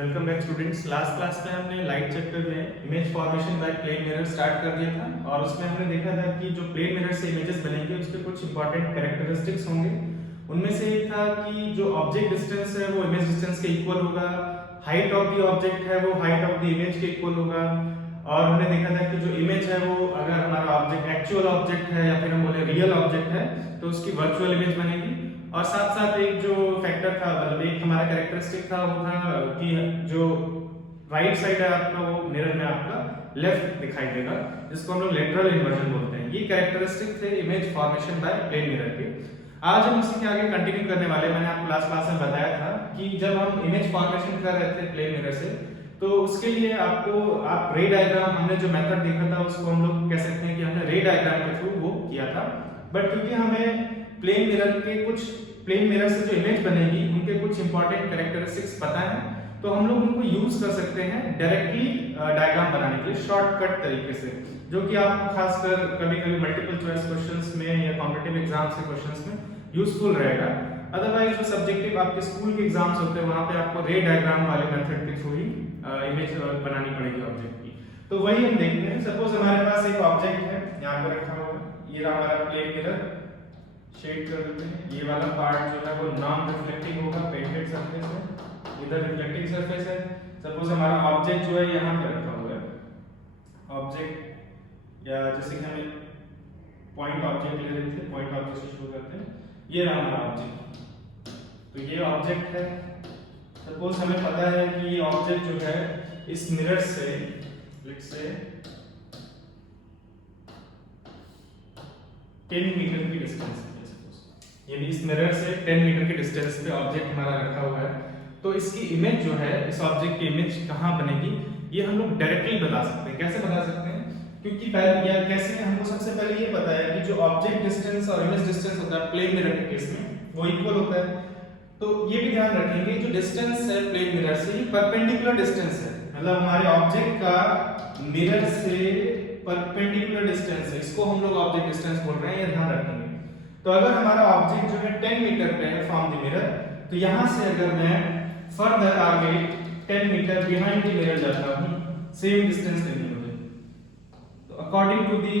Welcome back students. Last class में हमने light chapter में image formation by plane mirror start कर दिया था और उसमें हमने देखा था कि जो प्लेन मिरर से इमेजेस बनेंगे उसके कुछ इंपॉर्टेंट कैरेक्टरिस्टिक्स होंगे। उनमें से एक था कि जो ऑब्जेक्ट डिस्टेंस है वो इमेज डिस्टेंस के इक्वल होगा, हाइट ऑफ द ऑब्जेक्ट है वो हाइट ऑफ द इमेज के इक्वल होगा, और हमने देखा था कि जो इमेज है वो अगर हमारा ऑब्जेक्ट एक्चुअल ऑब्जेक्ट है या फिर हम बोले रियल ऑब्जेक्ट है तो उसकी वर्चुअल इमेज बनेगी। और साथ साथ एक जो फैक्टर था, मतलब एक हमारा कैरेक्टरिस्टिक था, वो था कि जो राइट साइड है आपका वो मिरर में आपका लेफ्ट दिखाई देगा, जिसको हम लोग लेटरल इन्वर्जन बोलते हैं। ये कैरेक्टरिस्टिक थे image formation by plane mirror के। आज हम इसी के आगे कंटिन्यू करने वाले। मैंने आपको लास्ट क्लास में बताया था कि जब हम इमेज फॉर्मेशन कर रहे थे प्लेन मिरर से, तो उसके लिए आप रे डायग्राम, हमने जो मेथड देखा था उसको हम लोग कह सकते हैं कि हमने रे डायग्राम के थ्रू वो किया था। बट क्योंकि हमें प्लेन मिरर से जो इमेज बनेगी उनके कुछ इंपॉर्टेंट कैरेक्टरिस्टिक्स पता है, तो हम लोग उनको यूज कर सकते हैं डायरेक्टली डायग्राम बनाने के लिए शॉर्टकट तरीके से, जो कि आपको खासकर कभी-कभी मल्टीपल चॉइस क्वेश्चंस में या कॉम्पिटिटिव एग्जाम्स के क्वेश्चंस में यूजफुल रहेगा। अदरवाइज जो सब्जेक्टिव आपके स्कूल के एग्जाम्स होते हैं वहां पे आपको रे डायग्राम वाले मेथड के थ्रू ही इमेज बनानी पड़ेगी ऑब्जेक्ट की। तो वही हम देखते हैं। सपोज हमारे पास एक ऑब्जेक्ट है, यहाँ पर रखा हुआ है, ये रहा हमारा प्लेन मिरर। शेड कर देते हैं। ये वाला पार्ट जो है वो नॉन रिफ्लेक्टिंग होगा, पेंटेड सरफेस है, इधर रिफ्लेक्टिंग सरफेस है। सपोज हमारा ऑब्जेक्ट जो है यहाँ पे रखा हुआ है, ऑब्जेक्ट या जैसे कि हमें पॉइंट ऑब्जेक्ट ले रहे थे, पॉइंट ऑब्जेक्ट से शुरू करते हैं। ये रहा हमारा ऑब्जेक्ट, तो ये ऑब्जेक्ट है। सपोज हमें पता है कि ये ऑब्जेक्ट जो है इस मिरर से लेट्स से 10 मीटर की डिस्टेंस है। यानी इस मिरर से 10 मीटर की डिस्टेंस पे ऑब्जेक्ट हमारा रखा हुआ है, तो इसकी इमेज जो है, इस ऑब्जेक्ट की इमेज कहाँ बनेगी ये हम लोग डायरेक्टली बता सकते हैं। कैसे बता सकते हैं? क्योंकि पहले या कैसे, हमको सबसे पहले ये पता है कि जो ऑब्जेक्ट डिस्टेंस और इमेज डिस्टेंस होता है प्लेन मिरर के केस में वो इक्वल होता है। तो ये भी ध्यान रखेंगे, जो डिस्टेंस है प्लेन मिरर से ये परपेंडिकुलर डिस्टेंस है, मतलब हमारे ऑब्जेक्ट का मिरर से परपेंडिकुलर डिस्टेंस है, इसको हम लोग ऑब्जेक्ट डिस्टेंस बोल रहे हैं, ये ध्यान रखेंगे। तो अगर हमारा ऑब्जेक्ट जो है 10 मीटर पे है फ्रॉम द मिरर, तो यहां से अगर मैं फर्दर आगे 10 मीटर बिहाइंड द मिरर जाता हूं, सेम डिस्टेंस लेनी होगी। तो अकॉर्डिंग टू द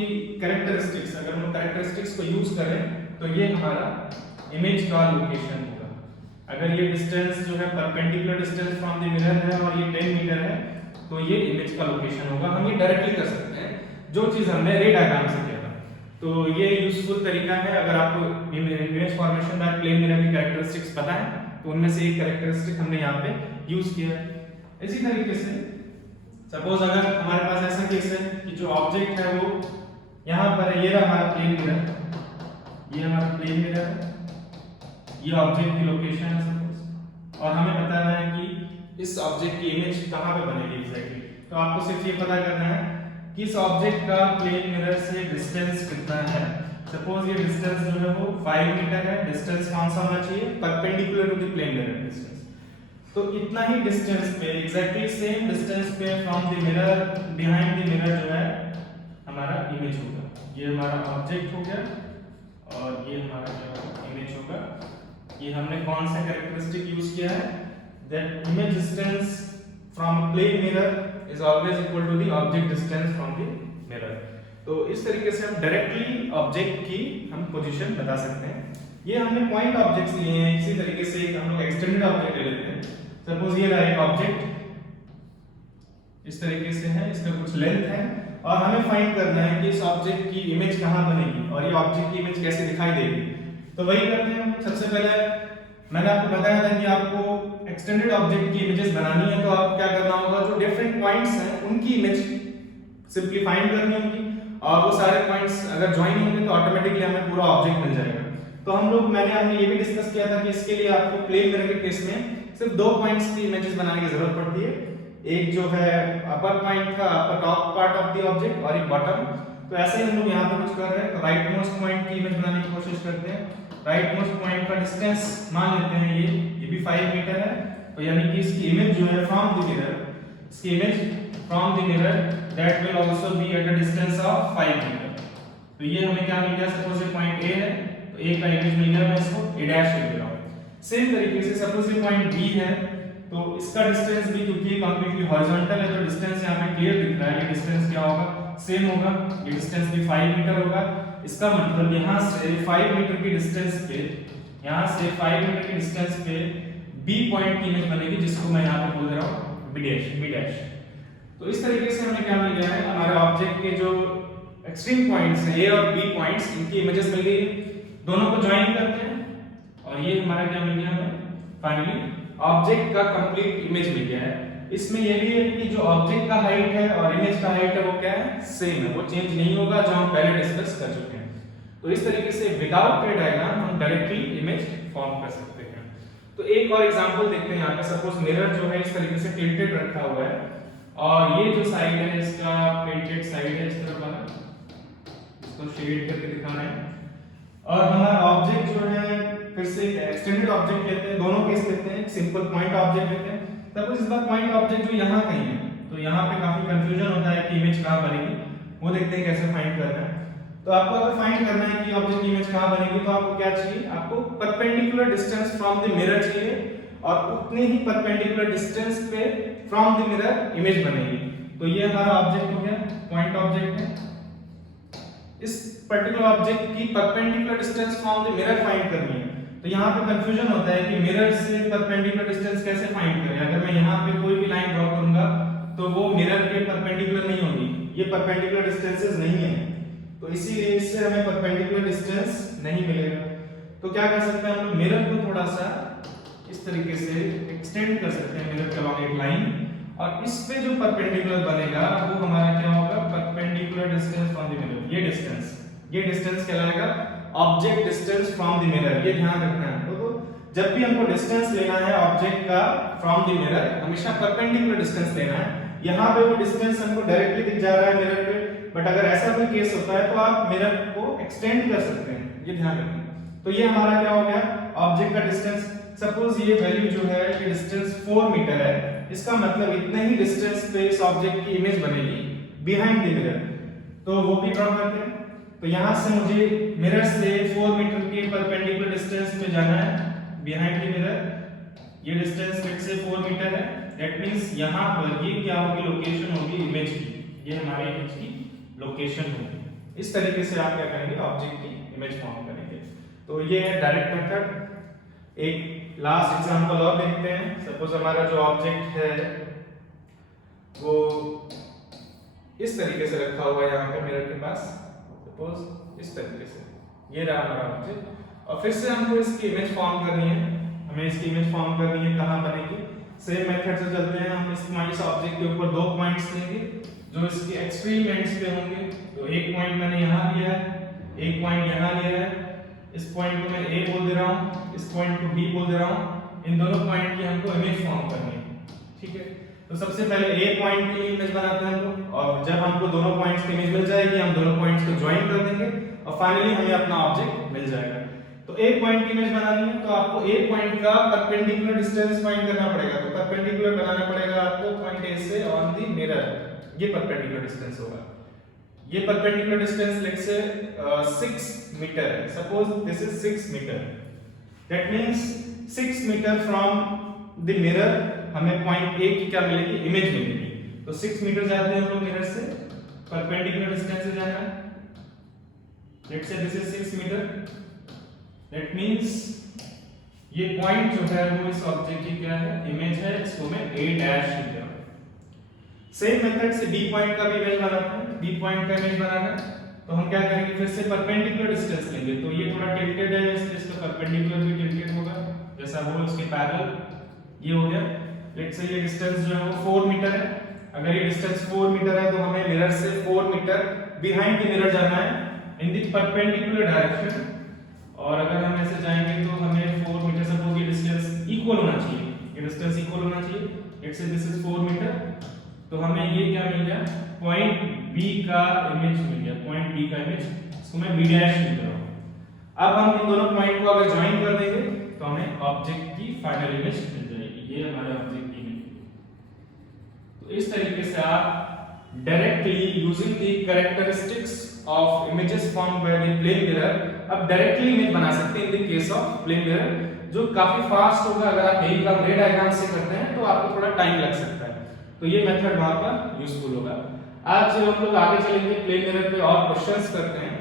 कैरेक्टरिस्टिक्स, अगर हम कैरेक्टरिस्टिक्स को यूज करें तो ये हमारा इमेज का लोकेशन होगा। अगर ये डिस्टेंस जो है perpendicular distance from the mirror है और ये 10 मीटर है, तो ये इमेज का लोकेशन होगा। हम ये डायरेक्टली कर सकते हैं, जो चीज हमने रे डायग्राम से किया था। तो ये यूजफुल तरीका है। अगर आपको image formation by plane mirror की कैरेक्टरिस्टिक्स पता है तो उनमें से एक कैरेक्टरिस्टिक हमने यहाँ पे यूज किया है। इसी तरीके से सपोज अगर हमारे पास ऐसा केस है कि जो ऑब्जेक्ट है वो यहाँ पर है, ये रहा हमारा प्लेन मिरर, ये हमारा प्लेन मिरर है, ये ऑब्जेक्ट की लोकेशन है सपोज, और हमें बताना है कि इस ऑब्जेक्ट की इमेज कहाँ पे बनेगी एग्जैक्टली। तो आपको सिर्फ ये पता करना है कि इस ऑब्जेक्ट का प्लेन मिरर से डिस्टेंस कितना है। सपोज ये डिस्टेंस जो है वो 5 मीटर है। डिस्टेंस कौन सा होना चाहिए? Perpendicular to the plane mirror distance. तो इतना ही डिस्टेंस पे, एग्जैक्टली सेम डिस्टेंस पे from the mirror, behind the mirror जो है हमारा इमेज होगा। ये हमारा ऑब्जेक्ट हो गया और ये हमारा इमेज होगा। ये हमने कौन सा कैरेक्टरिस्टिक यूज किया है? That image distance from a plane mirror is always equal to the object distance from the mirror। तो इस तरीके से हम डायरेक्टली ऑब्जेक्ट की हम पोजीशन बता सकते हैं। ये हमने पॉइंट ऑब्जेक्ट्स लिए हैं। इसी तरीके से हम लोग एक्सटेंडेड ऑब्जेक्ट ले लेते हैं। सपोज ये रहा एक ऑब्जेक्ट, इस तरीके से है, इसका कुछ लेंथ है और हमें फाइंड करना है कि इस ऑब्जेक्ट की इमेज कहाँ बनेगी और ये ऑब्जेक्ट की इमेज कैसे दिखाई देगी। तो वही करते हैं। सबसे पहले मैंने आपको बताया था कि आपको एक्सटेंडेड ऑब्जेक्ट की इमेजेस बनानी है, तो आपको क्या करना होगा, जो डिफरेंट पॉइंट्स हैं उनकी इमेज सिंपली फाइंड करनी होगी, और वो सारे पॉइंट्स अगर ज्वाइन होंगे तो ऑटोमेटिकली हमें पूरा ऑब्जेक्ट मिल जाएगा। तो हमने ये भी डिस्कस किया था कि इसके लिए आपको प्लेन मिरर के केस में सिर्फ 2 पॉइंट्स की इमेजेस बनाने की जरूरत पड़ती है। एक जो है अपर पॉइंट का, upper top part of the object, और एक बॉटम। तो ऐसे ही हम लोग यहाँ पे कुछ कर रहे हैं। तो राइट मोस्ट पॉइंट की इमेज बनाने की कोशिश करते हैं। राइट मोस्ट पॉइंट का डिस्टेंस मान लेते हैं ये भी 5 मीटर है, तो यानी कि इसकी इमेज जो है फ्रॉम द मिरर, इसकी image from the mirror that will also be at a distance of 5 metre. तो ये हमें क्या मिल गया? सपोज ये पॉइंट ए है, तो ए का इमेज मिल गया, मैं इसको ए डैश लिख रहा हूं। सेम तरीके से सपोज ये पॉइंट बी है, तो इसका डिस्टेंस भी क्योंकि ये कंप्लीटली हॉरिजॉन्टल है तो डिस्टेंस यहाँ पे क्लियर दिख रहा है, ये डिस्टेंस क्या होगा, सेम होगा, ये डिस्टेंस भी 5 मीटर होगा। इसका मतलब यहाँ से 5 मीटर की डिस्टेंस पे, यहाँ से 5 मीटर की डिस्टेंस पे बी पॉइंट की इमेज बनेगी, जिसको मैं यहाँ पे बोल रहा हूँ बी डैश। तो इस तरीके से हमें क्या मिल गया है, हमारे ऑब्जेक्ट के जो एक्सट्रीम पॉइंट्स हैं ए और बी पॉइंट्स, इनकी इमेजेस मिल गई, दोनों को ज्वाइन करते हैं और ये हमारा क्या मिल गया हमें, फाइनली ऑब्जेक्ट का कंप्लीट इमेज मिल गया है। इसमें ये भी है कि जो ऑब्जेक्ट का हाइट है और इमेज का हाइट है वो क्या है, सेम है, वो चेंज नहीं होगा, जो हम पहले डिस्कस कर चुके हैं। तो इस तरीके से विदाउट ट्री डायग्राम हम डायरेक्टली इमेज फॉर्म कर सकते हैं। तो एक और एग्जांपल देखते हैं यहाँ पे, सपोज मिरर जो है इस तरीके से टिल्टेड रखा हुआ है और ये जो साइड है इसका टिल्टेड साइड है, इस तरफ वाला, इसको शेड करके दिखाना है। और हमारा ऑब्जेक्ट जो है फिर से एक्सटेंडेड ऑब्जेक्ट लेते हैं, दोनों केस लेते हैं, सिंपल पॉइंट ऑब्जेक्ट लेते हैं। सपोज इस बार पॉइंट ऑब्जेक्ट जो यहाँ कहीं है, तो यहाँ पे काफी कंफ्यूजन होता है कि इमेज कहाँ बनेगी, वो देखते हैं कैसे फाइंड करना है। तो आपको अगर फाइंड करना है कि ऑब्जेक्ट की इमेज कहाँ बनेगी, तो आपको क्या चाहिए, आपको perpendicular distance from the mirror चाहिए और उतने ही परपेंडिकुलर डिस्टेंस पे फ्रॉम द मिरर इमेज बनेगी। तो ये हमारा ऑब्जेक्ट हो गया, पॉइंट ऑब्जेक्ट है। इस पर्टिकुलर ऑब्जेक्ट की perpendicular distance from the mirror find करनी है। तो यहाँ पे कंफ्यूजन होता है कि मिरर से परपेंडिकुलर डिस्टेंस कैसे फाइंड करें। अगर मैं यहाँ पे कोई भी लाइन ड्रॉ करूंगा तो वो मिरर के परपेंडिकुलर नहीं होगी, ये परपेंडिकुलर डिस्टेंसेस नहीं है, तो इसीलिए इससे हमें परपेंडिकुलर डिस्टेंस नहीं मिलेगा। तो क्या कर सकते हैं हम लोग, मिरर को थोड़ा सा इस तरीके से एक्सटेंड कर सकते हैं मिरर के अलोंग एक लाइन, और इस पे जो परपेंडिकुलर बनेगा वो हमारा क्या होगा, perpendicular distance from the mirror. ये डिस्टेंस कहलाएगा object distance from the mirror. ये ध्यान रखना है। तो जब भी हमको डिस्टेंस लेना है ऑब्जेक्ट का फ्रॉम द मिरर, हमेशा परपेंडिकुलर डिस्टेंस लेना है। यहाँ पे वो डिस्टेंस हमको डायरेक्टली दिख जा रहा है मिरर पे, बट अगर ऐसा कोई केस होता है तो आप मिरर को एक्सटेंड कर सकते हैं, ये ध्यान रखना। तो ये हमारा क्या हो गया, ऑब्जेक्ट का डिस्टेंस। सपोज ये वैल्यू जो है, ये डिस्टेंस 4 मीटर है, इसका मतलब इतने ही डिस्टेंस पे इस ऑब्जेक्ट की इमेज बनेगी बिहाइंड द मिरर। तो वो भी ड्रॉ करते हैं। तो यहाँ से मुझे मिरर से 4 मीटर के परपेंडिकुलर डिस्टेंस पे जाना है बिहाइंड द मिरर। ये डिस्टेंस लेट से 4 मीटर है, दैट मींस यहाँ पर ये क्या होगी, लोकेशन होगी इमेज की, ये हमारे इमेज की लोकेशन होगी। इस तरीके से आप क्या करेंगे, ऑब्जेक्ट की इमेज फॉर्म करेंगे। तो ये है डायरेक्ट मेथड। एक लास्ट एग्जांपल और देखते हैं। सपोज हमारा जो ऑब्जेक्ट है वो इस तरीके से रखा हुआ है यहाँ पे मिरर के पास, सपोज इस तरीके से, ये रहा हमारा ऑब्जेक्ट। और फिर से हमको इसकी इमेज फॉर्म करनी है, हमें इसकी इमेज फॉर्म करनी है, कहाँ बनेगी, सेम मेथड से चलते हैं। हम इस ऑब्जेक्ट के ऊपर 2 पॉइंट्स लेंगे जो इसके एक्सट्रीम एंड्स पे होंगे। तो एक पॉइंट मैंने यहाँ लिया है, एक पॉइंट यहाँ लिया है, इस पॉइंट को मैं A बोल दे रहा हूँ, इस पॉइंट को B बोल दे रहा हूँ। इन दोनों पॉइंट की हमको इमेज फॉर्म करनी है, ठीक है। तो सबसे पहले A पॉइंट की इमेज बनाते हैं हम लोग, और जब हमको दोनों पॉइंट्स की इमेज मिल जाएगी, हम दोनों पॉइंट्स को ज्वाइन कर देंगे और फाइनली हमें अपना ऑब्जेक्ट मिल जाएगा। तो A पॉइंट की इमेज बनानी है, तो आपको A पॉइंट का परपेंडिकुलर डिस्टेंस फाइंड करना पड़ेगा। तो परपेंडिकुलर बनाना पड़ेगा आपको पॉइंट A से ऑन द मिरर, ये परपेंडिकुलर डिस्टेंस होगा। ये perpendicular distance let's say 6 metre है। Suppose this is 6 metre, that means 6 metre from the mirror हमें पॉइंट A की क्या मिलेगी, इमेज मिलेगी। तो 6 मीटर जाते हैं हम लोग मिरर से, परपेंडिकुलर डिस्टेंस से जाना है। Let's say this is 6 metre, that means ये पॉइंट जो है वो इस ऑब्जेक्ट की क्या है, इमेज है। इसको मैं A डैश लिख रहा हूं। सेम मेथड से B पॉइंट का भी इमेज बनाते हैं। B पॉइंट का इमेज बनाना तो हम क्या करेंगे, फिर से परपेंडिकुलर डिस्टेंस लेंगे। तो ये थोड़ा टिल्टेड है, इसलिए इसका परपेंडिकुलर भी टिल्टेड होगा, जैसा वो इसके पैरेलल ये हो गया। लेट्स से ये डिस्टेंस जो है वो 4 मीटर है। अगर ये डिस्टेंस 4 मीटर है तो हमें मिरर से 4 मीटर बिहाइंड द मिरर जाना है इन द परपेंडिकुलर डायरेक्शन। और अगर हम ऐसे जाएंगे तो हमें 4 मीटर, सपोज ये डिस्टेंस इक्वल होना चाहिए, ये डिस्टेंस इक्वल होना चाहिए। Let's say this is 4 metre, तो हमें ये क्या मिल गया, पॉइंट B का इमेज मिल गया, पॉइंट B का इमेज, इसको मैं B डैश लिख रहा हूं। अब हम इन दोनों पॉइंट को अगर ज्वाइन कर देंगे तो हमें ऑब्जेक्ट की फाइनल इमेज मिल जाएगी, ये हमारा ऑब्जेक्ट की इमेज। तो इस तरीके से आप directly using the characteristics of images formed by the plane mirror अब डायरेक्टली इमेज बना सकते हैं in the case of plane mirror. जो काफी फास्ट होगा। अगर आप यही काम रे डायग्राम से करते हैं तो आपको थोड़ा टाइम लग सकता है, तो ये मेथड वहां पर यूजफुल होगा। आज हम लोग आगे चलेंगे प्लेन मिरर पे और क्वेश्चंस करते हैं,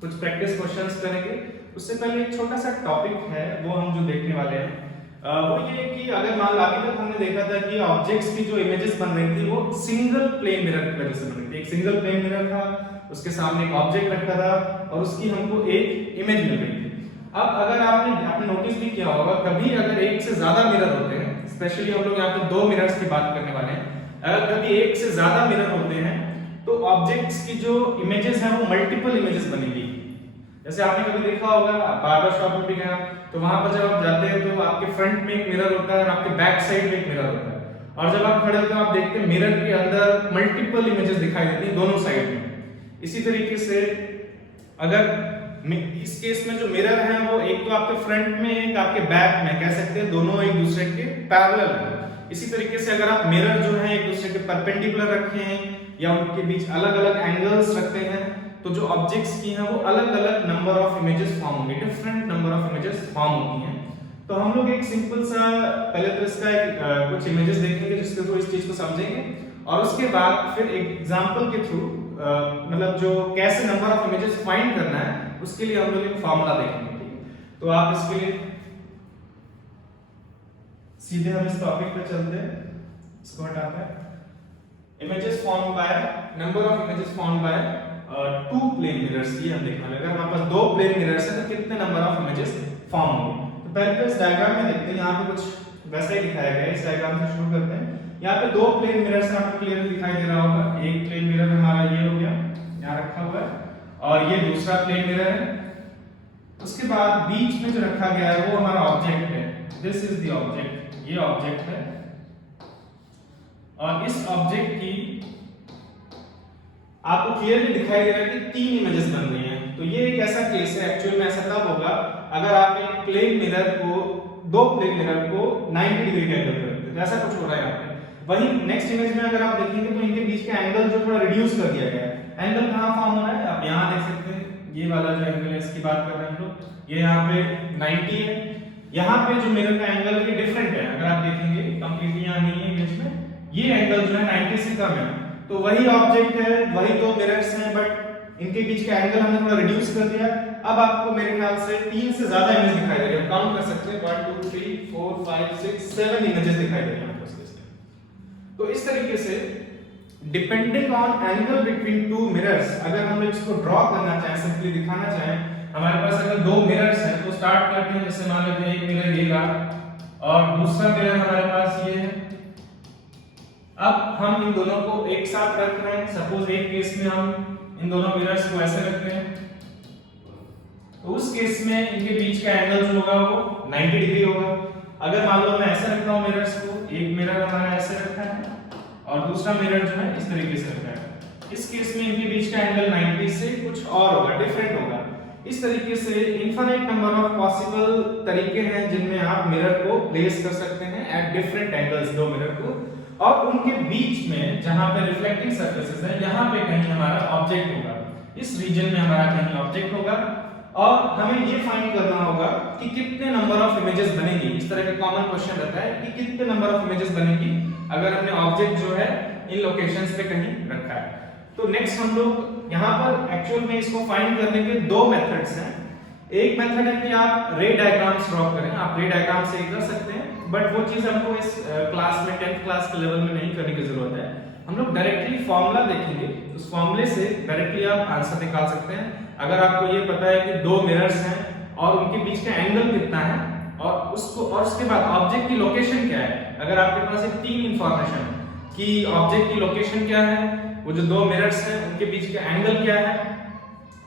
कुछ प्रैक्टिस क्वेश्चंस करेंगे। उससे पहले एक छोटा सा टॉपिक है वो हम जो देखने वाले हैं वो ये कि अगर मान लो अभी तक हमने देखा था कि ऑब्जेक्ट्स की जो इमेजेस बन रही थी वो सिंगल प्लेन मिरर की वजह से बन रही थी। एक सिंगल प्लेन मिरर था, उसके सामने एक ऑब्जेक्ट रखा था और उसकी हमको एक इमेज मिल रही थी। अब अगर आपने नोटिस भी किया होगा, कभी अगर एक से ज्यादा मिरर होते हैं, स्पेशली हम लोग यहाँ पे दो मिरर्स की बात करने वाले हैं, अगर कभी एक से ज्यादा मिरर होते हैं तो ऑब्जेक्ट्स की जो इमेजेस हैं वो मल्टीपल इमेजेस बनेगी। जैसे आपने कभी देखा होगा, बार्बर शॉप में भी गया तो वहां पर जब आप जाते हैं तो आपके फ्रंट में एक मिरर होता है और आपके बैक साइड में एक मिरर होता है, और जब आप खड़े होते हैं आप देखते हैं मिरर के अंदर मल्टीपल इमेजेस दिखाई देती हैं दोनों साइड में। इसी तरीके से अगर इस केस में जो मिरर है वो एक तो आपके फ्रंट में एक आपके बैक में, कह सकते हैं दोनों एक दूसरे के पैरेलल है। इसी तरीके से अगर आप मिरर जो है एक दूसरे के परपेंडिकुलर रखे हैं या उनके बीच अलग अलग एंगल्स रखते हैं तो जो ऑब्जेक्ट्स की हैं वो अलग अलग नंबर ऑफ इमेजेस फॉर्म होंगे, different number of images form होती हैं। तो हम लोग एक सिंपल सा पहले तो इसका कुछ इमेजेस देखेंगे जिसके थ्रू इस चीज को समझेंगे, और उसके बाद फिर एक एग्जांपल के थ्रू मतलब जो कैसे नंबर ऑफ इमेजेस फाइंड करना है उसके लिए हम लोग एक फार्मूला देखेंगे। तो आप इसके लिए सीधे हम इस टॉपिक पे चलते हैं, इसको हटाते हैं। Images form by number of images form by two plane mirrors, ये हम देखना है। अगर हमारे पास दो प्लेन मिरर्स हैं तो कितने नंबर ऑफ इमेजेस फॉर्म होंगे। तो पहले तो इस डायग्राम में देखते हैं, यहाँ पे कुछ वैसा ही दिखाया गया है। इस डायग्राम से शुरू करते हैं। यहाँ पे दो प्लेन मिरर्स आपको क्लियरली दिखाई दे रहा होगा। एक प्लेन मिरर हमारा ये हो गया, यहाँ रखा हुआ है, और ये दूसरा प्लेन मिरर है। उसके बाद बीच में जो रखा गया है वो हमारा ऑब्जेक्ट है। दिस इज द ऑब्जेक्ट, ये ऑब्जेक्ट है, और इस ऑब्जेक्ट की आपको क्लियरली दिखाई दे रहा है कि तीन इमेजेस बन रही हैं। तो ये एक ऐसा केस है, एक्चुअल में ऐसा तब होगा अगर आप एक प्लेन मिरर को, दो प्लेन मिरर को 90 डिग्री के एंगल पे रखते हैं, तो ऐसा कुछ हो रहा है यहाँ पे। वहीं नेक्स्ट इमेज में अगर आप देखेंगे तो इनके बीच का एंगल जो थोड़ा रिड्यूस कर दिया गया है। एंगल कहाँ फॉर्म हो रहा है, आप यहाँ देख सकते हैं, ये वाला जो एंगल है इसकी बात कर रहे हैं हम लोग, ये यहाँ पे 90 है। यहाँ पे जो मिरर का एंगल है डिफरेंट है, अगर आप देखेंगे कंप्लीटली यहाँ नहीं है इमेज में, ये एंगल जो है 90 से कम है। तो वही ऑब्जेक्ट है, वही दो मिरर्स हैं, बट इनके बीच का एंगल हमने थोड़ा रिड्यूस कर दिया। अब आपको मेरे ख्याल से तीन से ज्यादा इमेज दिखाई दे रही है, काउंट कर सकते हैं 1 2 3 4 5 6 7 इमेजेस दिखाई दे रही हैं आपको इसमें। तो इस तरीके से depending on angle between two mirrors, अगर हम लोग इसको ड्रॉ करना चाहें, सिंपली दिखाना चाहें, हमारे पास अगर दो मिरर्स हैं तो स्टार्ट करते हैं। जैसे मान लेते हैं एक मिरर ये रहा और दूसरा मिरर हमारे पास ये है। अब हम इन दोनों को एक साथ रख रहे हैं। सपोज एक केस में हम इन दोनों मिरर्स को ऐसे रखते हैं, तो उस केस में इनके बीच का एंगल जो होगा वो 90 डिग्री होगा। अगर मान लो मैं ऐसे रखता हूं मिरर्स को, एक मिरर हमारा ऐसे रखा है और दूसरा मिरर जो है इस तरीके से रखा है, इस केस में इनके बीच का एंगल 90 से कुछ और होगा, डिफरेंट होगा। इस तरीके से इनफिनिट नंबर ऑफ पॉसिबल तरीके हैं जिनमें आप मिरर को प्लेस कर सकते हैं एट डिफरेंट एंगल्स, दो मिरर को, और उनके बीच में जहां पे रिफ्लेक्टिंग सरफेसेस है यहां पे कहीं हमारा ऑब्जेक्ट होगा, इस रीजन में हमारा कहीं ऑब्जेक्ट होगा, और हमें ये फाइंड करना होगा कि कितने नंबर ऑफ इमेजेस बनेगी। इस तरह का कॉमन क्वेश्चन रहता है कि कितने नंबर ऑफ इमेजेस बनेगी अगर हमने ऑब्जेक्ट जो है इन लोकेशंस पे कहीं रखा है। तो नेक्स्ट हम लोग यहाँ पर एक्चुअल में इसको फाइंड करने के दो मेथड्स हैं। एक मेथड है कि आप रे डायग्राम्स ड्रॉ करें, आप रे डायग्राम से कर सकते हैं, बट वो चीज हमको इस क्लास में 10th क्लास के लेवल में नहीं करने की जरूरत है। हम लोग डायरेक्टली फॉर्मूला देखेंगे, उस फॉर्मूले से डायरेक्टली आप आंसर निकाल सकते हैं। अगर आपको ये पता है कि दो मिरर्स हैं और उनके बीच का एंगल कितना है और उसके बाद ऑब्जेक्ट की लोकेशन क्या है, अगर आपके पास एक तीन इंफॉर्मेशन कि ऑब्जेक्ट की लोकेशन क्या है, वो जो दो मिरर्स हैं उनके बीच का एंगल क्या है,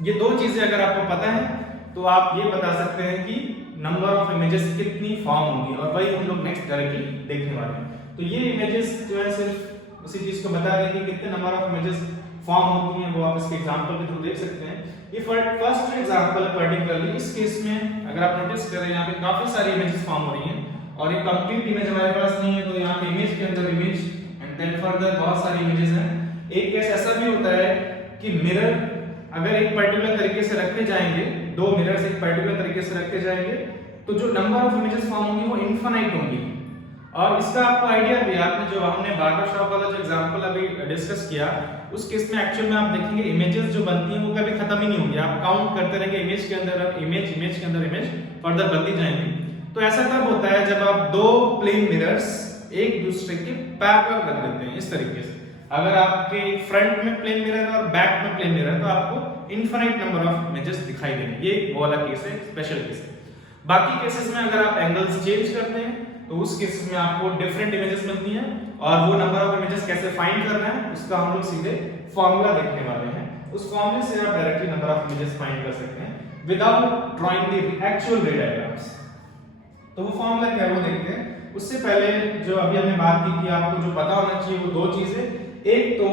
ये दो चीजें अगर आपको पता है तो आप ये बता सकते हैं कि नंबर ऑफ इमेजेस कितनी फॉर्म होंगी, और वही हम लोग नेक्स्ट डायरेक्टली देखने वाले हैं। तो ये इमेजेस जो है सिर्फ उसी चीज को बता रही है कि कितने नंबर ऑफ इमेजेस फॉर्म होती हैं, वो आप इसके एग्जांपल के थ्रू देख सकते हैं। ये फर्स्ट एग्जांपल है पर्टिकुलरली, इस केस में अगर आप नोटिस करें यहाँ पे काफी सारी इमेजेस फॉर्म हो रही हैं और ये कंप्लीट इमेज हमारे पास नहीं है, तो यहाँ पे इमेज के अंदर इमेज एंड देन फर्दर बहुत सारी इमेजेस हैं। एक केस ऐसा भी होता है कि मिरर अगर एक पर्टिकुलर तरीके से रखे जाएंगे, दो मिरर्स एक पर्टिकुलर तरीके से रखे जाएंगे तो जो नंबर ऑफ इमेजेस फॉर्म होंगी वो इनफाइनाइट होंगी। और इसका आपको आइडिया भी, आपने जो हमने बार्बर शॉप वाला जो एग्जांपल अभी डिस्कस किया, उस केस में एक्चुअल में आप देखेंगे इमेजेस जो बनती हैं वो कभी खत्म ही नहीं होंगी, आप काउंट करते रहेंगे इमेज के अंदर इमेज, इमेज के अंदर इमेज फर्दर बनती जाएंगी। तो ऐसा तब होता है जब आप दो प्लेन मिरर्स एक दूसरे के पैरेलल रख देते हैं इस तरीके से। अगर आपके फ्रंट में प्लेन मिरर है और बैक में प्लेन मिरर है तो आपको इनफाइनाइट नंबर ऑफ इमेजेस दिखाई देंगे। ये वो वाला केस है, स्पेशल केस है। बाकी केसेस में अगर आप एंगल्स चेंज करते हैं तो उस केसेस में आपको डिफरेंट इमेजेस मिलती हैं, और वो नंबर ऑफ इमेजेस कैसे फाइंड करना है उसका हम लोग सीधे फॉर्मूला देखने वाले हैं। उस फॉर्मूले से आप directly number of images find कर सकते हैं विदाउट ड्राइंग द एक्चुअल रे डायग्राम्स। तो वो फॉर्मूला क्या है वो देखते हैं। उससे पहले जो अभी हमने बात की कि आपको जो पता होना चाहिए वो दो चीजें, एक तो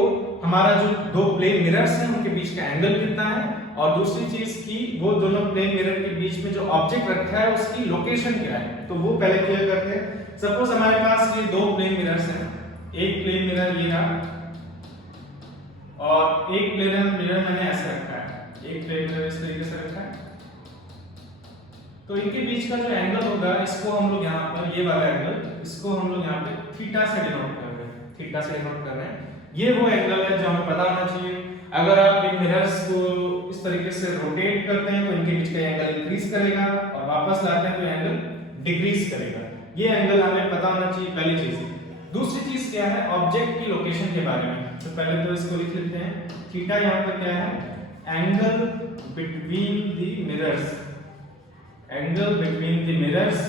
हमारा जो दो प्लेन मिरर्स हैं उनके बीच का एंगल कितना है, और दूसरी चीज की वो दोनों प्लेन मिरर के बीच में जो ऑब्जेक्ट रखा है उसकी लोकेशन क्या है, तो वो पहले क्लियर करते हैं। सपोज हमारे पास ये दो प्लेन मिरर्स हैं, एक प्लेन मिरर ये रहा और एक प्लेन मिरर मैंने ऐसे रखा है, एक प्लेन मिरर इस तरीके से रखा है। तो इनके बीच का जो एंगल होगा इसको हम लोग यहाँ पर, ये वाला एंगल, इसको हम लोग यहाँ पे थीटा से डिनोट कर रहे हैं, थीटा से डिनोट कर रहे हैं। ये वो एंगल है जो हमें पता होना चाहिए। अगर आप इन मिरर्स को इस तरीके से रोटेट करते हैं तो इनके बीच का एंगल इंक्रीज करेगा, और वापस लाते हैं तो एंगल डिक्रीज करेगा। ये एंगल हमें पता होना चाहिए, पहली चीज। दूसरी चीज क्या है, ऑब्जेक्ट की लोकेशन के बारे में। तो पहले तो इसको लिख लेते हैं, थीटा यहाँ पर क्या है, angle between the mirrors, angle between the mirrors,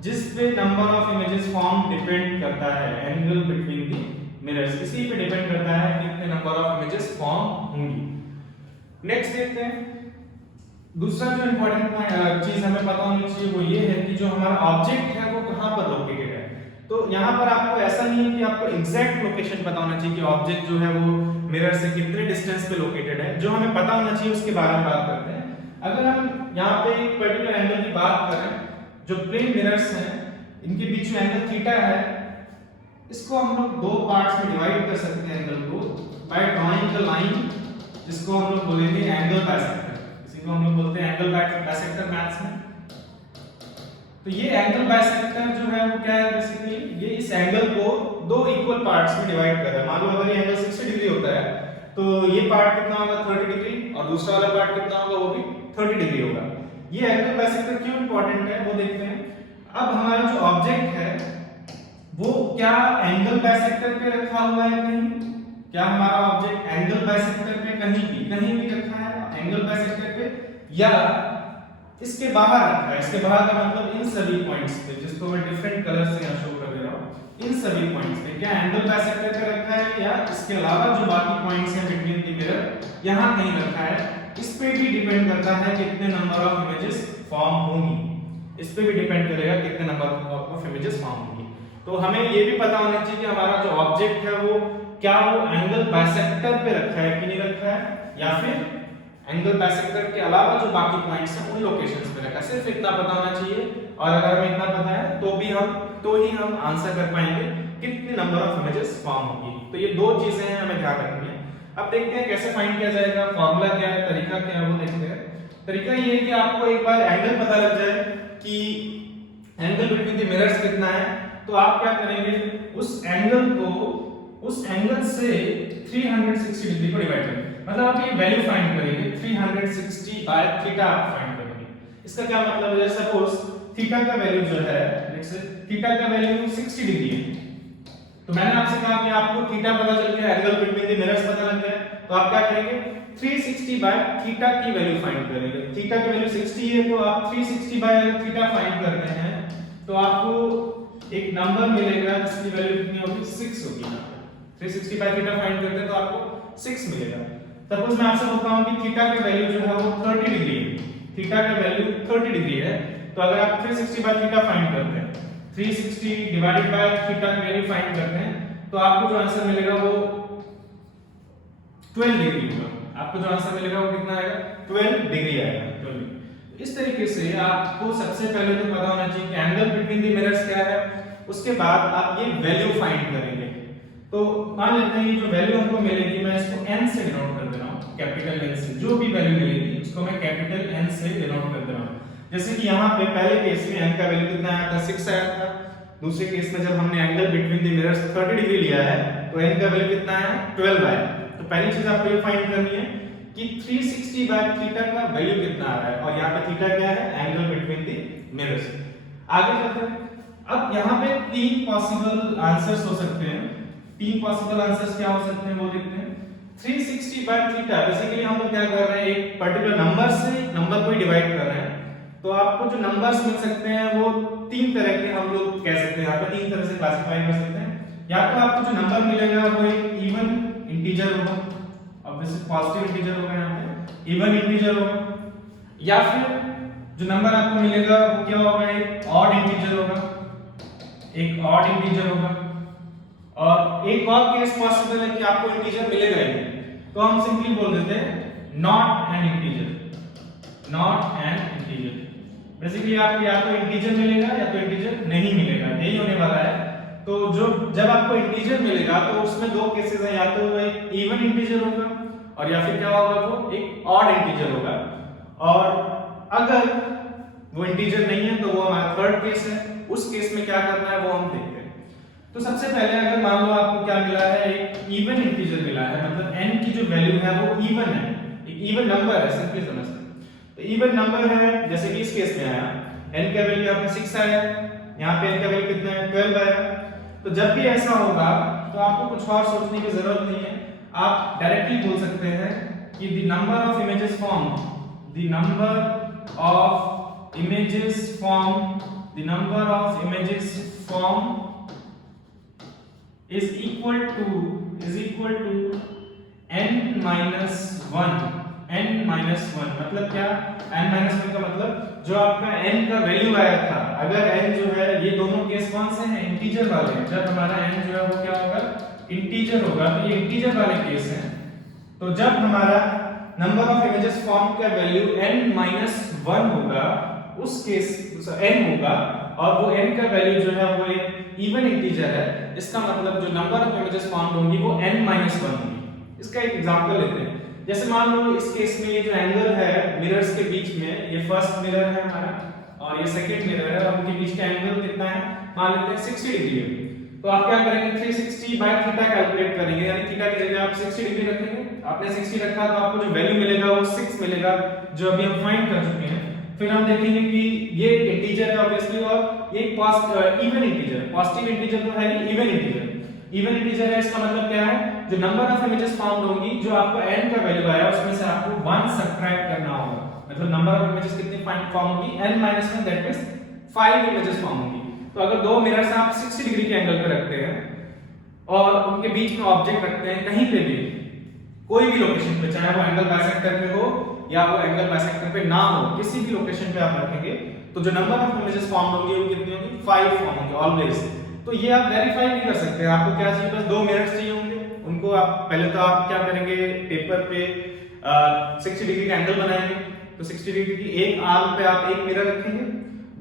जिस पे number of images form depend करता है, एंगल बिटवीन द मिरर्स, इसी पे डिपेंड करता है कितने नंबर ऑफ इमेजेस फॉर्म होंगी। नेक्स्ट देखते हैं, दूसरा जो इंपॉर्टेंट चीज हमें पता होनी चाहिए वो ये है कि जो हमारा ऑब्जेक्ट है वो कहाँ पर लोकेटेड है। तो यहाँ पर आपको ऐसा नहीं है कि आपको एग्जैक्ट लोकेशन पता होना चाहिए कि ऑब्जेक्ट जो है वो मिरर से कितने डिस्टेंस पे लोकेटेड है। जो हमें पता होना चाहिए उसके बारे में बात करते हैं। अगर हम यहाँ पे एक पर्टिकुलर एंगल की बात करें, जो प्लेन मिरर्स हैं इनके बीच में एंगल थीटा है, इसको हम लोग दो पार्ट्स में डिवाइड कर सकते हैं एंगल को बाय ड्राइंग द लाइन, जिसको हम लोग बोलेंगे एंगल बाइसेक्टर। इसी को हम लोग बोलते हैं एंगल बाइसेक्टर मैथ्स में। तो ये एंगल बाइसेक्टर जो है वो क्या है, बेसिकली ये इस एंगल को दो इक्वल पार्ट्स में डिवाइड कर रहा है। मान लो अगर ये एंगल 60 डिग्री होता है तो ये पार्ट कितना होगा 30 डिग्री, और दूसरा वाला पार्ट कितना होगा वो भी 30 डिग्री होगा। ये एंगल बाइसेक्टर क्यों इंपॉर्टेंट है वो देखते हैं। अब हमारा जो ऑब्जेक्ट है वो क्या एंगल बाइसेक्टर पे रखा हुआ है कहीं, क्या हमारा ऑब्जेक्ट एंगल बाइसेक्टर पे कहीं भी रखा है एंगल बाइसेक्टर पे, या इसके बाहर रखा है। इसके बाहर का मतलब इन सभी पॉइंट्स पे, जिसको मैं डिफरेंट कलर से यहां शो कर दे रहा हूं, इन सभी पॉइंट्स पे क्या एंगल बाइसेक्टर पे रखा है, या इसके अलावा जो बाकी पॉइंट्स हैं बिटवीन द मिरर यहां कहीं रखा है। इस पे भी डिपेंड करता है कितने नंबर ऑफ इमेजेस फॉर्म होंगी, इस पे भी डिपेंड करेगा कितने नंबर ऑफ इमेजेस फॉर्म होंगी। तो हमें ये भी पता होना चाहिए कि हमारा जो ऑब्जेक्ट है वो क्या वो एंगल बाइसेक्टर पे रखा है कि नहीं रखा है, या फिर एंगल बाइसेक्टर के अलावा जो बाकी पॉइंट्स हैं उन लोकेशंस पे रखा है। सिर्फ इतना पता होना चाहिए, और अगर हमें इतना पता है तो ही हम आंसर कर पाएंगे कितने नंबर ऑफ इमेजेस फॉर्म होंगी। तो ये दो चीजें हैं हमें ध्यान रखनी है। अब देखते हैं कैसे फाइंड किया जाएगा, फार्मूला क्या है, तरीका क्या है वो देखते हैं। तरीका ये है कि आपको एक बार एंगल पता लग जाए कि एंगल बिटवीन द मिरर्स कितना है, तो आप क्या करेंगे, उस एंगल से 360 डिग्री को डिवाइड करेंगे। मतलब आप ये वैल्यू फाइंड करेंगे 360 बाय थीटा आप फाइंड करेंगे। इसका क्या मतलब है, सपोज थीटा का वैल्यू जो है, लेट्स से थीटा का वैल्यू 60 डिग्री है, तो मैंने आपसे कहा कि आपको थीटा पता चल गया, एंगल बिटवीन द मिरर्स पता लग गया, तो आप क्या करेंगे 360 बाय थीटा की वैल्यू फाइंड करेंगे। थीटा की वैल्यू 60 है, तो आप 360 बाय थीटा फाइंड करते हैं तो आपको एक नंबर मिलेगा जिसकी वैल्यू कितनी होगी, 6 होगी। 360 बाय थीटा फाइंड करते हैं तो आपको 6 मिलेगा। सपोज मैं आपसे बोलता हूं कि थीटा का वैल्यू जो है वो 30 डिग्री है, थीटा का वैल्यू 30 डिग्री है, तो अगर आप 360 बाय थीटा फाइंड करते हैं, 360 डिवाइडेड बाय थीटा की वैल्यू फाइंड करते हैं, तो आपको जो आंसर मिलेगा वो 12 डिग्री होगा। आपको जो आंसर मिलेगा वो कितना आएगा, 12 डिग्री आएगा। 12। इस तरीके से आपको सबसे पहले तो पता होना चाहिए कि एंगल बिटवीन द मिरर्स क्या है, उसके बाद आप ये वैल्यू फाइंड करेंगे। तो मान लेते हैं ये जो वैल्यू हमको मिलेगी, मैं इसको n से डिनोट कर दे रहा हूं, कैपिटल N से। जो भी वैल्यू मिलेगी उसको मैं कैपिटल N से डिनोट कर दे रहा हूं। जैसे कि यहाँ पे पहले केस में n का वैल्यू कितना आया था 6 आया था, दूसरे केस में जब हमने angle between the mirrors 30 degree लिया है तो n का वैल्यू कितना आया 12 आया। तो पहली चीज आपको ये फाइंड करनी है कि 360 बाय थीटा का वैल्यू कितना आ रहा है, और यहाँ पे थीटा क्या है, एंगल बिटवीन द मिरर्स। आगे चलते हैं। अब यहाँ पे तीन पॉसिबल आंसर्स हो सकते हैं। तीन पॉसिबल आंसर्स क्या हो सकते हैं वो देखते हैं। 360 बाय थीटा, बेसिकली हम लोग क्या कर रहे हैं, एक पर्टिकुलर नंबर से नंबर को डिवाइड कर रहे हैं। तो आपको जो नंबर्स मिल सकते हैं वो तीन तरह के हम लोग कह सकते हैं, यहाँ पे तीन तरह से क्लासिफाई कर सकते हैं। या तो आपको जो नंबर मिलेगा वो एक इवन इंटीजर होगा, ऑब्वियसली पॉजिटिव इंटीजर होगा, यहाँ पे इवन इंटीजर होगा। या फिर जो नंबर आपको मिलेगा वो क्या होगा, एक ऑड इंटीजर होगा, एक ऑड इंटीजर होगा। और एक और केस पॉसिबल है कि आपको इंटीजर मिलेगा ही, तो हम सिंपली बोल देते हैं not an integer, not an integer. Basically आपको या तो इंटीजर मिलेगा या तो इंटीजर नहीं मिलेगा, यही होने वाला है। तो जो जब आपको इंटीजर मिलेगा तो उसमें दो केसेस हैं, या तो वो एक इवन इंटीजर होगा और या फिर क्या होगा, वो एक ऑड इंटीजर होगा। और अगर वो इंटीजर नहीं है तो वो हमारा थर्ड केस है, उस केस में क्या करना है वो हम देखते हैं। तो सबसे पहले अगर मान लो आपको क्या मिला है, एक इवन इंटीजर मिला है, मतलब n की जो वैल्यू है वो इवन है, एक इवन नंबर है, सिंपली समझते हैं। तो इवन नंबर है, जैसे कि इस केस में आया n का वैल्यू यहाँ पे 6 आया, यहाँ पे n का वैल्यू कितना है 12 आया। तो जब भी ऐसा होगा तो आपको कुछ और सोचने की जरूरत नहीं है, आप डायरेक्टली बोल सकते हैं कि the number of images form, the number of images form, the number of images form is equal to n minus 1, n minus 1 मतलब क्या, n minus 1 का मतलब जो आपका n का वैल्यू आया था, अगर n जो है, ये दोनों केस कौन से हैं, इंटीजर वाले हैं। जब हमारा n जो है वो क्या होगा, इंटीजर होगा, तो ये इंटीजर वाले केस हैं। तो जब हमारा नंबर ऑफ इमेजेस फॉर्म का वैल्यू n minus 1 होगा, उस केस n होगा, और वो n का वैल्यू जो है वो एक इवन इंटीजर है, इसका मतलब जो नंबर ऑफ इमेजेस फाउंड होंगी वो n minus 1 होंगी। इसका एक एग्जांपल लेते हैं। जैसे मान लो इस केस में ये जो एंगल है मिरर्स के बीच में, ये फर्स्ट मिरर है हमारा और ये सेकंड मिरर है, और उनके बीच का एंगल कितना है, मान लेते हैं 60 डिग्री है। तो आप क्या करेंगे, 360 बाय थीटा कैलकुलेट करेंगे, यानी थीटा की जगह आप 60 डिग्री रखेंगे। आपने 60 रखा तो आपको जो वैल्यू मिलेगा वो 6 मिलेगा, जो अभी हम फाइंड कर चुके हैं। फिर हम देखेंगे कि ये इंटीजर है ऑब्वियसली, और ये इवन इंटीजर, पॉजिटिव इंटीजर तो है ही, इवन इंटीजर, इवन इंटीजर है। इसका मतलब क्या है, जो नंबर ऑफ इमेजेस फाउंड होंगी, जो आपको n का वैल्यू आया उसमें से आपको 1 सब्ट्रैक्ट करना होगा। मतलब नंबर ऑफ इमेजेस कितनी फॉर्म होंगी, n minus 1, that means 5 images form होंगी। तो अगर दो मिरर्स आप 60 डिग्री के एंगल पे रखते हैं और उनके बीच में ऑब्जेक्ट रखते हैं कहीं पे भी, कोई भी लोकेशन पे, चाहे वो एंगल बाइसेक्टर पे हो या वो एंगल बाइसेक्टर पे ना हो, किसी भी लोकेशन पे आप रखेंगे तो जो नंबर ऑफ इमेजेस फॉर्म होंगी वो कितनी होंगी, 5 फॉर्म होंगी ऑलवेज। तो ये आप वेरीफाई भी कर सकते हैं। आपको क्या चाहिए, बस दो मिरर्स चाहिए होंगे, उनको आप पहले तो आप क्या करेंगे, पेपर पे 60 डिग्री का एंगल बनाएंगे। तो 60 डिग्री की एक आर्म पे आप एक मिरर रखेंगे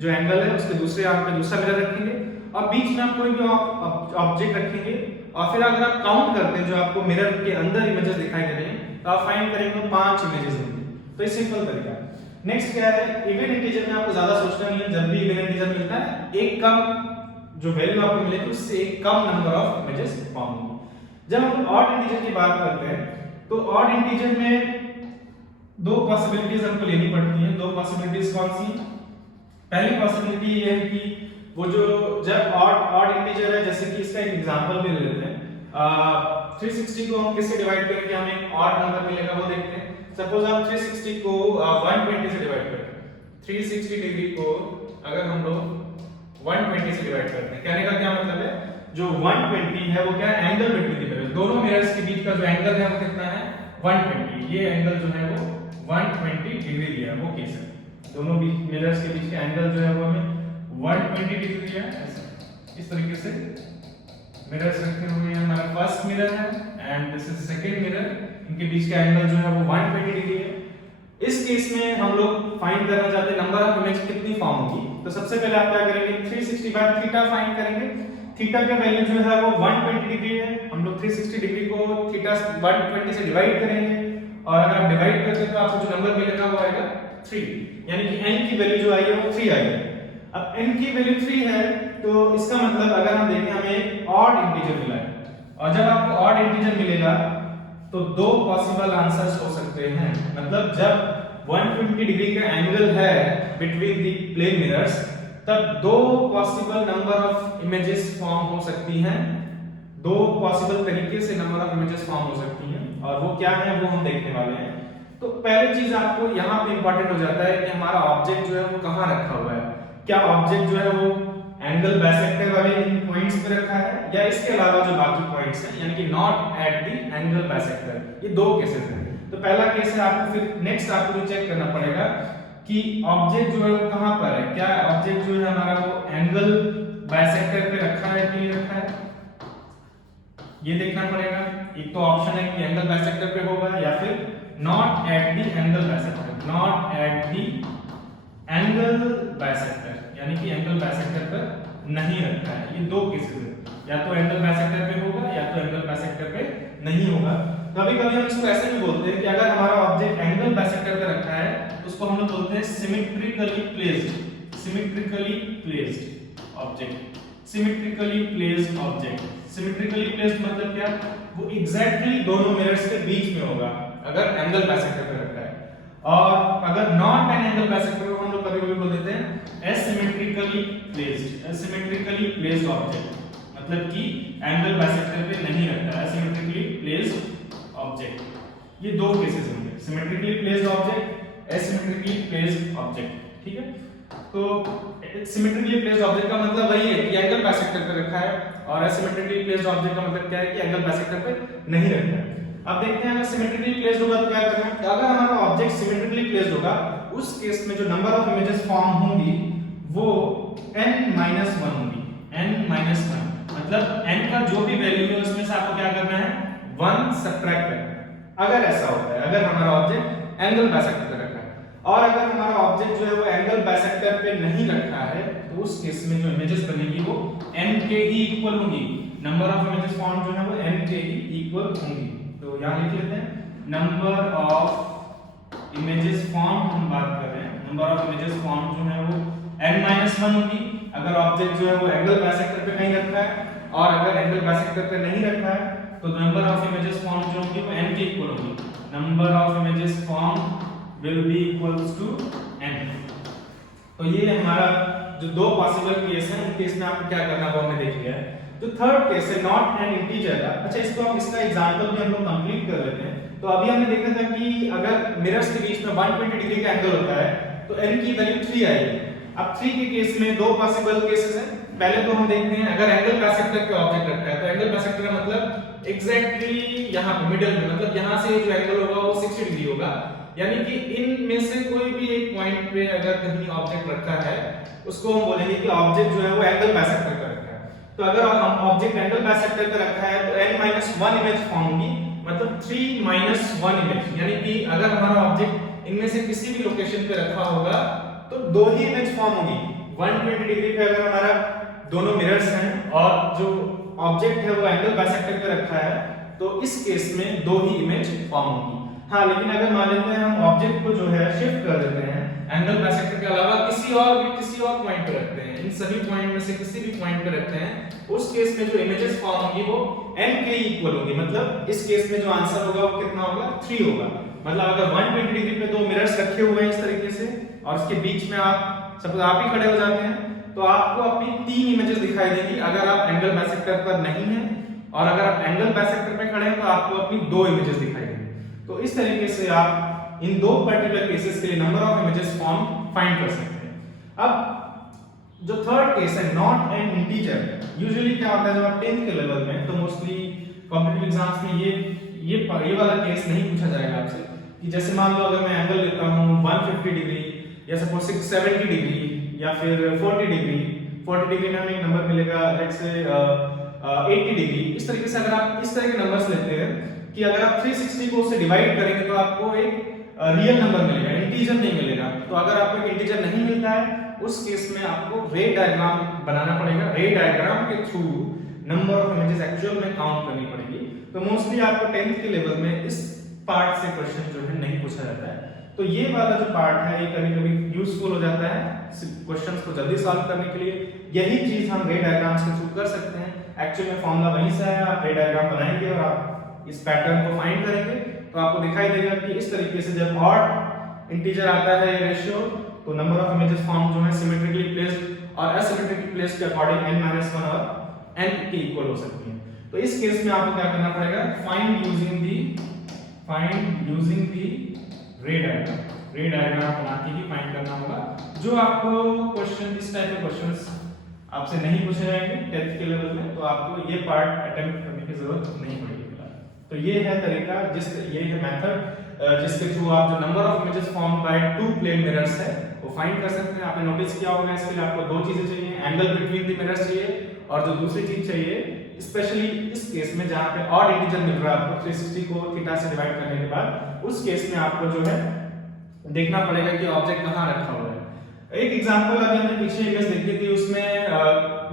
जो एंगल है, उसके दूसरे आर्म पे दूसरा मिरर रखेंगे, और बीच में आप कोई भी ऑब्जेक्ट रखेंगे। और फिर अगर आप काउंट करते हैं जो आपको मिरर के अंदर इमेजेस दिखाई दे रहे हैं, तो आप फाइंड करेंगे 5 इमेजेस होंगे। तो ये सिंपल तरीका है। नेक्स्ट क्या है, इवन इंटीजर में आपको ज्यादा सोचना नहीं है। जब भी इवन इंटीजर मिलता है, एक कम जो वैल्यू आपको मिलेगी उससे एक कम नंबर ऑफ इमेजेस फॉर्म होंगे। जब हम ऑड इंटीजर की बात करते हैं, तो ऑड इंटीजर में दो पॉसिबिलिटीज हमको लेनी पड़ती हैं। दो पॉसिबिलिटीज कौन सी? पहली पॉसिबिलिटी ये है कि वो जो जब ऑड इंटीजर है, जैसे कि इसका एक एग्जांपल भी ले लेते हैं। 360 को हम किससे डिवाइड करेंगे, हमें एक ऑड नंबर मिलेगा, वो देखते हैं। सपोज आप 360 को 120 से डिवाइड करते हैं, 360 डिग्री को अगर हम लोग 120 से डिवाइड करते हैं, कहने का क्या मतलब है, जो 120 है वो क्या है, एंगल बिटवीन द मिरर्स, दोनों मिरर्स के बीच का जो एंगल है वो कितना है, 120। ये एंगल जो है वो 120 डिग्री दिया है, वो केस है। दोनों मिरर्स के बीच का एंगल जो है वो हमें 120 डिग्री दिया है। इस तरीके से मिरर्स रखे हुए हैं, हमारा फर्स्ट मिरर है and this is second mirror, इनके बीच का एंगल जो है वो 120 डिग्री है। इस केस में हम लोग फाइंड करना चाहते हैं नंबर ऑफ इमेज कितनी फॉर्म होगी। तो सबसे पहले आप क्या करेंगे, 360 बाय थीटा फाइंड करेंगे। थीटा का वैल्यू जो है वो 120 डिग्री है। हम लोग 360 डिग्री को थीटा 120 से डिवाइड करेंगे, और अगर आप डिवाइड करते हैं तो आपको जो नंबर मिलेगा वो आएगा 3, यानी कि n की वैल्यू जो आई है वो 3 आई है। अब n की वैल्यू 3 है तो इसका मतलब अगर हम देखें हमें एक ऑड इंटीजर मिला है, और जब आपको ऑड इंटीजर मिलेगा तो दो पॉसिबल आंसर्स हो सकते हैं। मतलब जब 120 डिग्री का एंगल है बिटवीन द प्लेन मिरर्स, तब दो possible number of images form हो सकती हैं, दो पॉसिबल तरीके से नंबर ऑफ इमेजेस फॉर्म हो सकती हैं, और वो क्या है वो हम देखने वाले हैं। तो पहली चीज आपको यहाँ पे इंपॉर्टेंट हो जाता है कि हमारा ऑब्जेक्ट जो है वो कहाँ रखा हुआ है। क्या ऑब्जेक्ट जो है वो एंगल बाइसेक्टर वाले इन पॉइंट्स पे रखा है, या इसके अलावा जो बाकी पॉइंट्स हैं यानी कि not at the angle bisector. ये दो केसेस हैं। तो पहला केस है, आपको फिर नेक्स्ट आपको चेक करना पड़ेगा कि ऑब्जेक्ट जो है वो कहाँ पर है। क्या ऑब्जेक्ट जो है हमारा वो एंगल बाइसेक्टर पे रखा है कि नहीं रखा है, ये देखना पड़ेगा। एक तो ऑप्शन है कि एंगल बाइसेक्टर पे होगा, या फिर not at the angle bisector, not at the angle bisector, यानी कि एंगल बाइसेक्टर पर नहीं रखा है। ये दो केसेस हैं, या तो एंगल बाइसेक्टर पे होगा या तो एंगल बाइसेक्टर पे नहीं होगा। कभी-कभी हम इसको ऐसे भी बोलते हैं कि अगर हमारा ऑब्जेक्ट एंगल बाइसेक्टर पे रखा है तो उसको हम लोग बोलते हैं symmetrically placed, symmetrically placed object, symmetrically placed object. Symmetrically placed मतलब क्या, वो एग्जैक्टली दोनों मिरर्स के बीच में होगा अगर एंगल बाइसेक्टर पे रखा है। और अगर नॉट एन एंगल बाइसेक्टर को हम लोग कभी-कभी बोल देते हैं एसिमेट्रिकली प्लेस्ड, एसिमेट्रिकली प्लेस्ड ऑब्जेक्ट, मतलब कि एंगल बाइसेक्टर पे नहीं रखा है, एसिमेट्रिकली प्लेस्ड ऑब्जेक्ट। ये दो केसेस होंगे, symmetrically placed object, asymmetrically placed object. ठीक है, तो सिमेट्रिकली प्लेस्ड ऑब्जेक्ट का मतलब वही है कि एंगल बाइसेक्टर पे रखा है, और एसिमेट्रिकली प्लेस्ड ऑब्जेक्ट का मतलब क्या है कि एंगल बाइसेक्टर पे नहीं रखा है। अब देखते हैं अगर सिमेट्रिकली प्लेस्ड होगा तो क्या करना है। अगर हमारा ऑब्जेक्ट सिमेट्रिकली प्लेस्ड होगा, उस केस में जो नंबर ऑफ इमेजेस फॉर्म होंगी वो n-1 होंगी, n-1। मतलब n का जो भी वैल्यू है उसमें से आपको क्या करना है, 1 सब्ट्रैक्ट करना है। अगर ऐसा होता है, अगर हमारा ऑब्जेक्ट एंगल बाइसेक्टर पे रखा है, और अगर हमारा ऑब्जेक्ट जो है वो एंगल बाइसेक्टर पे नहीं रखा है, तो उस केस में जो इमेजेस बनेगी वो n के ही इक्वल होंगी। नंबर ऑफ इमेजेस फॉर्म जो है वो n के ही इक्वल होंगी। तो यहां लिख लेते हैं नंबर ऑफ इमेजेस फॉर्म, हम बात कर रहे हैं नंबर ऑफ इमेजेस फॉर्म जो है वो n-1 होगी अगर ऑब्जेक्ट जो है वो एंगल बाइसेक्टर पे नहीं रखा है, और अगर एंगल बाइसेक्टर पे नहीं रखा है तो नंबर ऑफ इमेजेस फॉर्म जो होगी वो n के इक्वल होगी। Number of images form will be equals to n। तो ये हमारा जो दो पॉसिबल केस हैं, उन केस में आपको क्या करना है वो हमने देख लिया है। जो थर्ड केस है नॉट एन इंटीजर है, अच्छा इसको हम इसका एग्जांपल भी हम लोग कंप्लीट कर लेते हैं। तो अभी हमने देखा था कि अगर मिरर्स के बीच में 120 डिग्री का एंगल होता है तो n की वैल्यू 3 आएगी। अब 3 के केस में दो पॉसिबल केसेस हैं। पहले तो हम देखते हैं अगर एंगल बाइसेक्टर पे ऑब्जेक्ट रखा है तो एंगल बाइसेक्टर का मतलब एग्जैक्टली यहां पे मिडिल में, मतलब यहां से जो एंगल होगा वो 60 डिग्री होगा, यानी कि इन में से कोई भी एक पॉइंट पे अगर कहीं ऑब्जेक्ट रखा है उसको हम बोलेंगे कि ऑब्जेक्ट जो है वो एंगल बाइसेक्टर पे रखा है। तो अगर हम ऑब्जेक्ट एंगल बाइसेक्टर पे रखा है तो n-1 इमेज फॉर्म होगी, मतलब 3-1 इमेज, यानी कि अगर हमारा ऑब्जेक्ट इनमें से किसी भी लोकेशन पे रखा होगा तो दो ही इमेज फॉर्म होगी। 120 डिग्री पे अगर हमारा दोनों मिरर्स हैं और जो ऑब्जेक्ट है वो एंगल बाइसेक्टर पे रखा है तो इस केस में दो ही इमेज फॉर्म होगी। हाँ, लेकिन अगर मान लेते हैं हम ऑब्जेक्ट को जो है शिफ्ट कर देते हैं एंगल बाइसेक्टर के अलावा किसी और पॉइंट पे रखते हैं, इन सभी पॉइंट में से किसी भी पॉइंट पे रखते हैं, उस केस में जो इमेजेस फॉर्म होगी वो n के इक्वल होगी। मतलब इस केस में जो आंसर होगा वो कितना होगा, 3 होगा। मतलब अगर 120 डिग्री पे दो मिरर्स रखे हुए हैं इस तरीके से और उसके बीच में आप सपोज आप ही खड़े हो जाते हैं तो आपको अपनी 3 इमेजेस दिखाई देंगी अगर आप एंगल बाइसेक्टर पर नहीं हैं, और अगर आप एंगल बाइसेक्टर पे खड़े हैं तो आपको अपनी 2 इमेजेस दिखाई देंगी। तो इस तरीके से आप इन दो पर्टिकुलर केसेस के लिए number of images form find कर सकते हैं। अब जो थर्ड केस है नॉट एन इंटीजर, यूजुअली क्या होता है जब आप 10th के लेवल में, तो मोस्टली कॉम्पिटिटिव एग्जाम्स में ये वाला केस नहीं पूछा जाएगा आपसे कि जैसे मान लो अगर मैं एंगल लेता हूं 150 डिग्री या सपोज 70 डिग्री या फिर 40 डिग्री में हमें एक नंबर मिलेगा लेट्स से 80 डिग्री। इस तरीके से अगर आप इस तरह के नंबर्स लेते हैं कि अगर आप 360 को उससे डिवाइड करेंगे तो आपको एक रियल नंबर मिलेगा, इंटीजर नहीं मिलेगा। तो अगर आपको एक इंटीजर नहीं मिलता है उस केस में आपको रे डायग्राम बनाना पड़ेगा, रे डायग्राम के through number of images actual में काउंट करनी पड़ेगी। तो मोस्टली आपको 10th के लेवल में इस पार्ट से क्वेश्चन जो है नहीं पूछा जाता है। तो ये वाला जो पार्ट है ये कभी कभी यूजफुल हो जाता है क्वेश्चंस को जल्दी सॉल्व करने के लिए। यही चीज हम रे डायग्राम्स के थ्रू कर सकते हैं। एक्चुअली में फॉर्मूला वहीं से है, आप रे डायग्राम बनाएंगे और आप इस पैटर्न को फाइंड करेंगे तो आपको दिखाई देगा कि इस तरीके से जब ऑड इंटीजर आता है ये रेशियो तो नंबर ऑफ इमेजेस फॉर्म जो है सिमेट्रिकली प्लेस्ड और एसिमेट्रिकली प्लेस्ड के अकॉर्डिंग n-1 और n के इक्वल हो सकती है। तो इस केस में आपको क्या करना पड़ेगा, फाइंड यूजिंग दी रे डायग्राम बना के ही फाइंड करना होगा। जो आपको क्वेश्चन इस टाइप के क्वेश्चंस आपसे नहीं पूछे जाएंगे 10th के लेवल में, तो आपको ये पार्ट अटेम्प्ट करने की जरूरत नहीं पड़ेगी। तो ये है तरीका, ये है मेथड जिसके थ्रू आप जो number of images form by two plane mirrors है वो फाइंड कर सकते हैं। आपने नोटिस किया होगा इसके लिए आपको दो चीजें चाहिए, एंगल बिटवीन द मिरर्स चाहिए और जो दूसरी चीज चाहिए स्पेशली इस केस में जहां पे ऑड इंटीजर मिल रहा है आपको 360 को थीटा से डिवाइड करने के बाद, उस केस में आपको जो है देखना पड़ेगा कि ऑब्जेक्ट कहां रखा हुआ है। एक एग्जांपल अभी हमने पीछे इमेज देखी थी, उसमें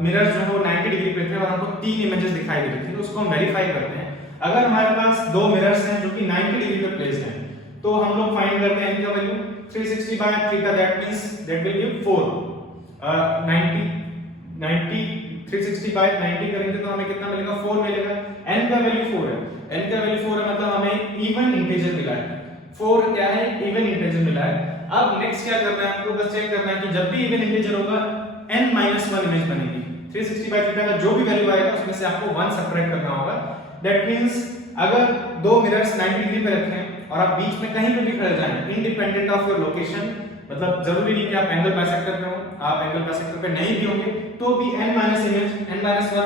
मिरर जो है 90 डिग्री पे थे और हमको तीन इमेजेस दिखाई दे रही थी। तो उसको हम वेरीफाई करते हैं। अगर हमारे पास दो मिरर्स हैं जो कि 90 डिग्री पे प्लेस्ड हैं तो हम लोग फाइंड करते हैं इनका value 360 by theta, that means that will give 4 90 360 by 90 करेंगे तो हमें कितना मिलेगा, 4 मिलेगा। n का वैल्यू 4 है, n का वैल्यू 4 है मतलब हमें इवन इंटीजर मिला है। 4 क्या है, इवन इंटीजर मिला है। अब नेक्स्ट क्या करना है आपको, बस चेक करना है कि जब भी इवन इंटीजर होगा n-1 इमेज बनेगी। 360 बाय थीटा का जो भी वैल्यू आएगा उसमें से आपको 1 सबट्रैक्ट करना होगा। दैट मींस अगर दो मिरर्स 90 डिग्री पे रखें और आप बीच में कहीं पे भी खड़े जाएं इंडिपेंडेंट ऑफ योर लोकेशन, मतलब जरूरी नहीं कि आप एंगल बाइसेक्टर पे हो, आप एंगल बाइसेक्टर पे नहीं भी होंगे तो भी n-1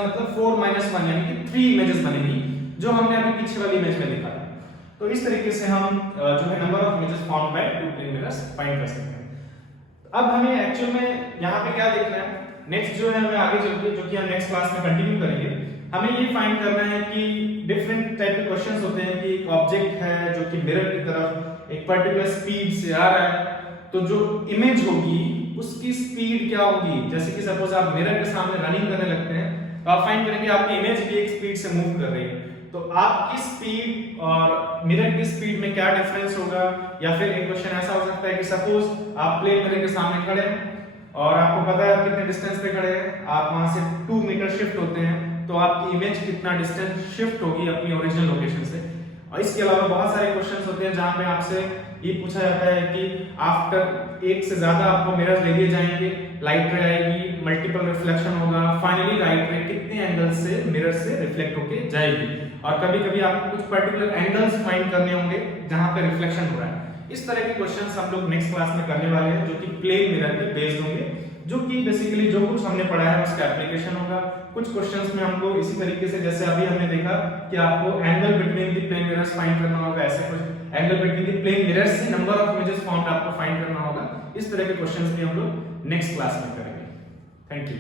मतलब 4-1 यानी कि 3 इमेजेस बनेगी जो हमने अभी पीछे वाली इमेज में देखा था। तो इस तरीके से हम जो है number of images formed by two plane mirrors find कर सकते हैं। अब हमें एक्चुअल में यहाँ पे क्या देखना है, नेक्स्ट जो है हमें आगे चलकर जो कि हम नेक्स्ट क्लास में कंटिन्यू करेंगे, हमें ये फाइंड करना है कि डिफरेंट टाइप के क्वेश्चंस होते हैं कि एक ऑब्जेक्ट है जो कि मिरर की तरफ एक पर्टिकुलर स्पीड से आ रहा है, तो जो इमेज होगी उसकी स्पीड क्या होगी। जैसे कि सपोज आप मिरर के सामने रनिंग करने लगते हैं तो आप फाइंड करेंगे आपकी इमेज भी एक स्पीड से मूव कर रही है, तो आपकी स्पीड और मिरर की स्पीड में क्या डिफरेंस होगा। या फिर एक क्वेश्चन ऐसा हो सकता है कि सपोज आप प्लेन मिरर के सामने खड़े हैं और आपको पता है आप कितने डिस्टेंस पे खड़े हैं, आप वहां से 2 मीटर शिफ्ट होते हैं तो आपकी इमेज कितना डिस्टेंस शिफ्ट होगी अपनी ओरिजिनल लोकेशन से। और इसके अलावा बहुत सारे क्वेश्चंस होते हैं जहां पे आपसे ये पूछा जाता है कि आफ्टर एक से ज्यादा आपको मिरर्स ले दिए जाएंगे, लाइट रे आएगी, मल्टीपल रिफ्लेक्शन होगा, फाइनली लाइट रे कितने एंगल से मिरर से रिफ्लेक्ट होके जाएगी। और कभी-कभी आपको कुछ पर्टिकुलर एंगल्स फाइंड करने होंगे जहां पे रिफ्लेक्शन हो रहा है। इस तरह के क्वेश्चंस हम लोग नेक्स्ट क्लास में करने वाले हैं जो कि प्लेन मिरर पे बेस्ड होंगे, जो कि बेसिकली जो कुछ हमने पढ़ा है उसका एप्लीकेशन होगा। कुछ क्वेश्चंस में हमको इसी तरीके से जैसे अभी हमने देखा कि आपको angle between the plane mirrors find करना होगा, ऐसे कुछ angle between the plane mirrors से नंबर ऑफ इमेजेस फॉर्म्ड आपको फाइंड करना होगा। इस तरह के क्वेश्चंस भी हम लोग नेक्स्ट क्लास में करेंगे। Thank you.